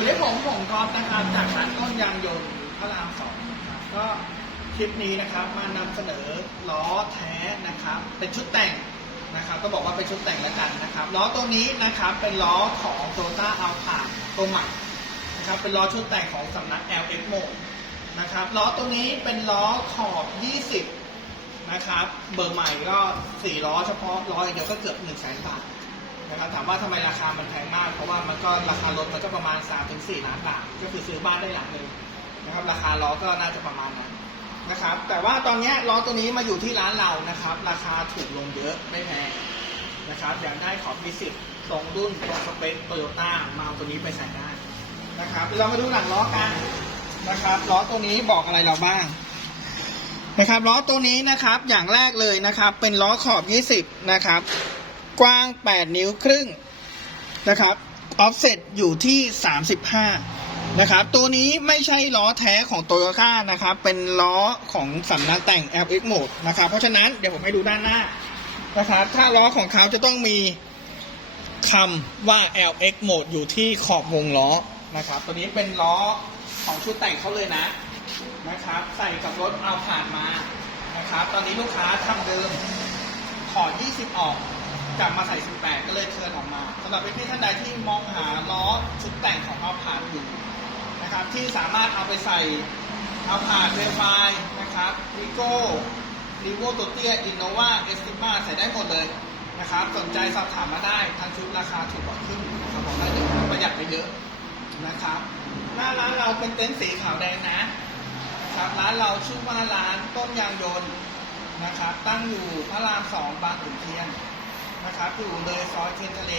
วันนี้ผมผมกอล์ฟนะครับจากร้านต้นยางยนต์พระรามสองนะครับก็คลิปนี้นะครับมานำเสนอล้อแท้นะครับ เป็นชุดแต่งนะครับ ก็บอกว่าเป็นชุดแต่งแล้วกันนะครับล้อตัวนี้นะครับเป็นล้อของ t o y o t a a l p a ตัวใหม่นะครับเป็นล้อชุดแต่งของสำนัก LX m o นะครับล้อตัวนี้เป็นล้อขอบ 20 นะครับ เบอร์ใหม่ก็4ล้อเฉพาะล้ออย่างเดียวก็เกือบ1 0 0 0 0แสนบาท นะครับถามว่าทำไมราคามันแพงมาก เพราะว่ามันก็ราคารถมันก็ประมาณ 3-4 ล้านบาท ก็คือซื้อบ้านได้หลังหนึ่งนะครับ ราคาล้อก็น่าจะประมาณนั้นนะครับ แต่ว่าตอนนี้ล้อตัวนี้มาอยู่ที่ร้านเรานะครับ ราคาถูกลงเยอะไม่แพงนะครับอยากได้ขอบมีสิทธิ์ตรงรุ่นตรงสเปคโตโยต้ามาเอาตัวนี้ไปใส่ได้นะครับ เรามาดูหลังล้อกันนะครับล้อตัวนี้บอกอะไรเราบ้างนะครับล้อตัวนี้นะครับอย่างแรกเลยนะครับ เป็นล้อขอบ 20 นะครับ กว้าง 8 นิ้วครึ่งนะครับออฟเซ็ตอยู่ที่ 35 นะครับ ตัวนี้ไม่ใช่ล้อแท้ของโตโยต้านะครับ เป็นล้อของสำนักแต่ง LX Mode นะครับ เพราะฉะนั้นเดี๋ยวผมให้ดูด้านหน้านะครับ ถ้าล้อของเขาจะต้องมีคำว่า LX Mode อยู่ที่ขอบวงล้อนะครับ ตัวนี้เป็นล้อของชุดแต่งเขาเลยนะนะครับ ใส่กับรถเอาผ่านมานะครับ ตอนนี้ลูกค้าทำเดิมถอด20 ออก กลับมาใส่18ก็เลยเทิร์นออกมาสำหรับพี่ๆท่านใดที่มองหาล้อชุดแต่งของเอาผ่านอยู่นะครับ ที่สามารถเอาไปใส่เอาผ่านเรฟายนะครับวิโก้รีโวตัวเตี้ยอินโนวาเอสติมาใส่ได้หมดเลยนะครับ สนใจสอบถามมาได้ทางชุดราคาถูกกว่าครึ่งนะครับผมได้ถึงประหยัดไปเยอะนะครับ หน้าร้านเราเป็นเต็นท์สีขาวแดงนะครับร้านเราชื่อว่าร้านต้นยางยนต์นะครับ ตั้งอยู่พระรามสองบางขุนเทียน นะครับอยู่เลยซอยเทียนทะเล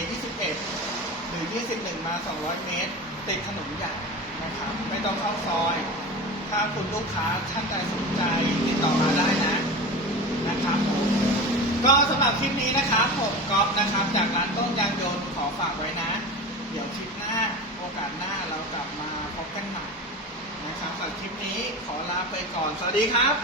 21 หรือ 21 มา 200 เมตร ติดถนนใหญ่นะครับ ไม่ต้องเข้าซอย ถ้าคุณลูกค้าท่านใดสนใจติดต่อมาได้นะนะครับผมก็สำหรับคลิปนี้นะครับผมก๊อฟนะครับ จากร้านต้นยางยนต์ขอฝากไว้นะ เดี๋ยวคลิปหน้าโอกาสหน้าเรากลับมาพบกันใหม่นะครับสำหรับคลิปนี้ขอลาไปก่อน สวัสดีครับ